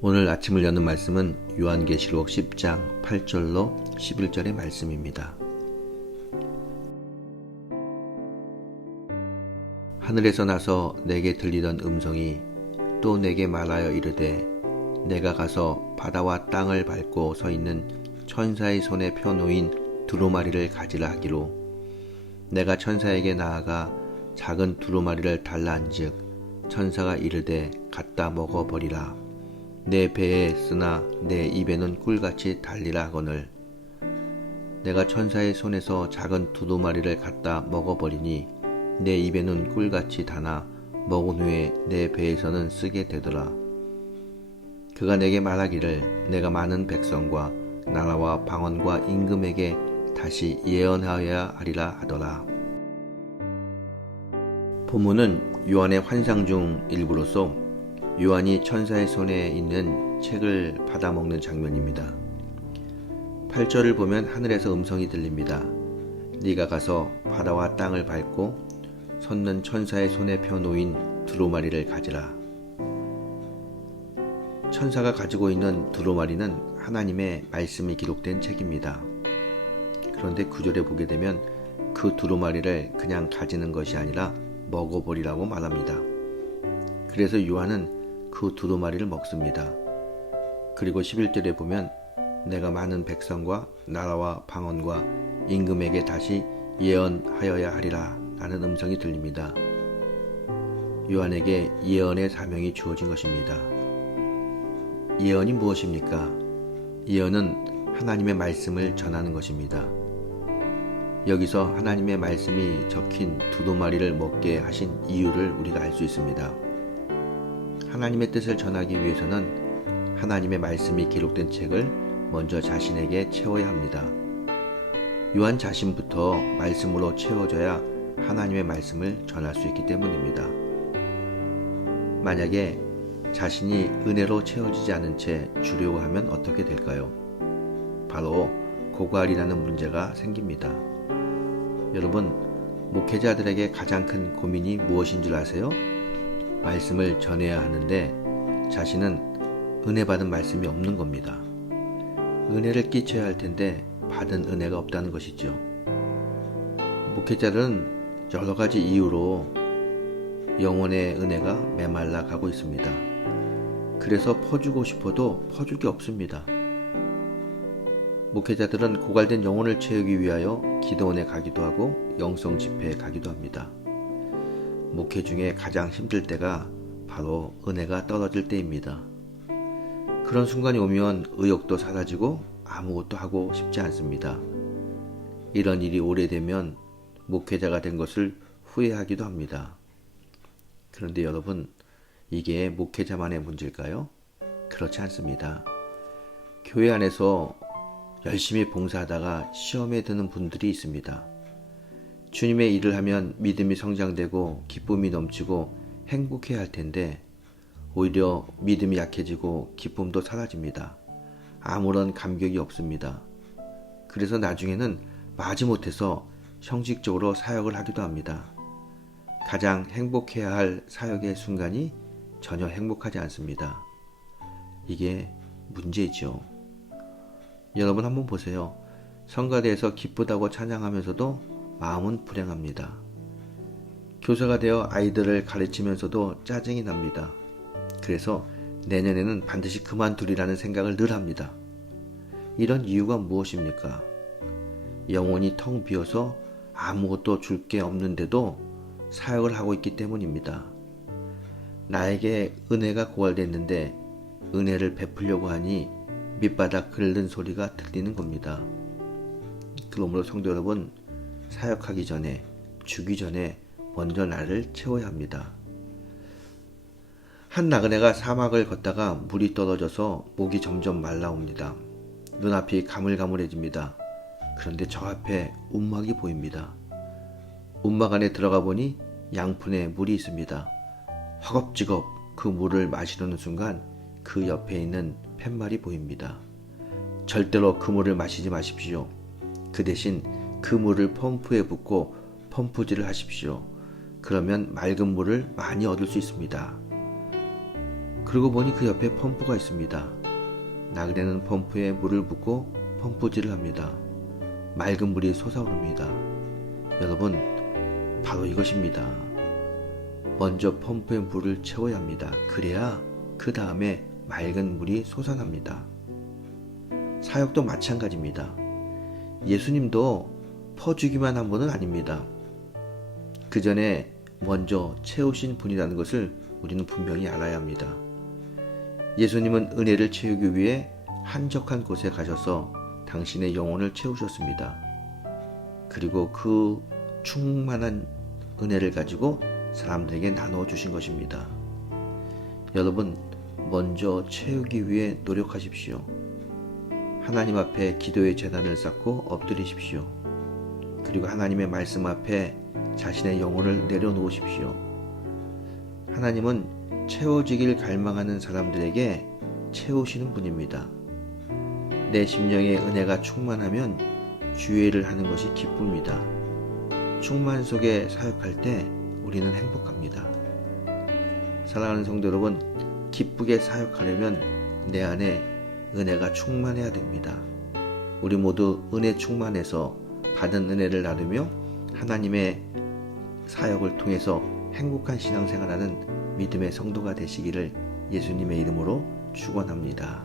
오늘 아침을 여는 말씀은 요한계시록 10장 8절로 11절의 말씀입니다. 하늘에서 나서 내게 들리던 음성이 또 내게 말하여 이르되 내가 가서 바다와 땅을 밟고 서 있는 천사의 손에 펴놓인 두루마리를 가지라 하기로 내가 천사에게 나아가 작은 두루마리를 달라 한즉 천사가 이르되 갖다 먹어버리라. 내 배에 쓰나 내 입에는 꿀같이 달리라 하거늘 내가 천사의 손에서 작은 두루마리를 갖다 먹어버리니 내 입에는 꿀같이 다나 먹은 후에 내 배에서는 쓰게 되더라. 그가 내게 말하기를 내가 많은 백성과 나라와 방언과 임금에게 다시 예언하여야 하리라 하더라. 본문은 요한의 환상 중 일부로서 요한이 천사의 손에 있는 책을 받아먹는 장면입니다. 8절을 보면 하늘에서 음성이 들립니다. 네가 가서 바다와 땅을 밟고 섰는 천사의 손에 펴놓인 두루마리를 가지라. 천사가 가지고 있는 두루마리는 하나님의 말씀이 기록된 책입니다. 그런데 9절에 보게 되면 그 두루마리를 그냥 가지는 것이 아니라 먹어버리라고 말합니다. 그래서 요한은 그 두루마리를 먹습니다. 그리고 11절에 보면 내가 많은 백성과 나라와 방언과 임금에게 다시 예언하여야 하리라 라는 음성이 들립니다. 요한에게 예언의 사명이 주어진 것입니다. 예언이 무엇입니까? 예언은 하나님의 말씀을 전하는 것입니다. 여기서 하나님의 말씀이 적힌 두루마리를 먹게 하신 이유를 우리가 알 수 있습니다. 하나님의 뜻을 전하기 위해서는 하나님의 말씀이 기록된 책을 먼저 자신에게 채워야 합니다. 요한 자신부터 말씀으로 채워져야 하나님의 말씀을 전할 수 있기 때문입니다. 만약에 자신이 은혜로 채워지지 않은 채 주려고 하면 어떻게 될까요? 바로 고갈이라는 문제가 생깁니다. 여러분, 목회자들에게 가장 큰 고민이 무엇인 줄 아세요? 말씀을 전해야 하는데 자신은 은혜 받은 말씀이 없는 겁니다. 은혜를 끼쳐야 할 텐데 받은 은혜가 없다는 것이죠. 목회자들은 여러 가지 이유로 영혼의 은혜가 메말라 가고 있습니다. 그래서 퍼주고 싶어도 퍼줄 게 없습니다. 목회자들은 고갈된 영혼을 채우기 위하여 기도원에 가기도 하고 영성 집회에 가기도 합니다. 목회 중에 가장 힘들 때가 바로 은혜가 떨어질 때입니다. 그런 순간이 오면 의욕도 사라지고 아무것도 하고 싶지 않습니다. 이런 일이 오래되면 목회자가 된 것을 후회하기도 합니다. 그런데 여러분, 이게 목회자만의 문제일까요? 그렇지 않습니다. 교회 안에서 열심히 봉사하다가 시험에 드는 분들이 있습니다. 주님의 일을 하면 믿음이 성장되고 기쁨이 넘치고 행복해야 할 텐데 오히려 믿음이 약해지고 기쁨도 사라집니다. 아무런 감격이 없습니다. 그래서 나중에는 마지못해서 형식적으로 사역을 하기도 합니다. 가장 행복해야 할 사역의 순간이 전혀 행복하지 않습니다. 이게 문제죠. 여러분 한번 보세요. 성가대에서 기쁘다고 찬양하면서도 마음은 불행합니다. 교사가 되어 아이들을 가르치면서도 짜증이 납니다. 그래서 내년에는 반드시 그만두리라는 생각을 늘 합니다. 이런 이유가 무엇입니까? 영혼이 텅 비어서 아무것도 줄 게 없는데도 사역을 하고 있기 때문입니다. 나에게 은혜가 고갈됐는데 은혜를 베풀려고 하니 밑바닥 긁는 소리가 들리는 겁니다. 그러므로 성도 여러분, 사역하기 전에, 주기 전에 먼저 나를 채워야 합니다. 한 나그네가 사막을 걷다가 물이 떨어져서 목이 점점 말라옵니다. 눈앞이 가물가물해집니다. 그런데 저 앞에 움막이 보입니다. 움막 안에 들어가 보니 양푼에 물이 있습니다. 허겁지겁 그 물을 마시려는 순간 그 옆에 있는 팻말이 보입니다. 절대로 그 물을 마시지 마십시오. 그 대신 그 물을 펌프에 붓고 펌프질을 하십시오. 그러면 맑은 물을 많이 얻을 수 있습니다. 그러고 보니 그 옆에 펌프가 있습니다. 나그네는 펌프에 물을 붓고 펌프질을 합니다. 맑은 물이 솟아오릅니다. 여러분, 바로 이것입니다. 먼저 펌프에 물을 채워야 합니다. 그래야 그 다음에 맑은 물이 솟아납니다. 사역도 마찬가지입니다. 예수님도 퍼주기만 한 분은 아닙니다. 그 전에 먼저 채우신 분이라는 것을 우리는 분명히 알아야 합니다. 예수님은 은혜를 채우기 위해 한적한 곳에 가셔서 당신의 영혼을 채우셨습니다. 그리고 그 충만한 은혜를 가지고 사람들에게 나누어 주신 것입니다. 여러분, 먼저 채우기 위해 노력하십시오. 하나님 앞에 기도의 제단을 쌓고 엎드리십시오. 그리고 하나님의 말씀 앞에 자신의 영혼을 내려놓으십시오. 하나님은 채워지길 갈망하는 사람들에게 채우시는 분입니다. 내 심령에 은혜가 충만하면 주의를 하는 것이 기쁩니다. 충만 속에 사역할 때 우리는 행복합니다. 사랑하는 성도 여러분, 기쁘게 사역하려면 내 안에 은혜가 충만해야 됩니다. 우리 모두 은혜 충만해서 받은 은혜를 나누며 하나님의 사역을 통해서 행복한 신앙생활하는 믿음의 성도가 되시기를 예수님의 이름으로 축원합니다.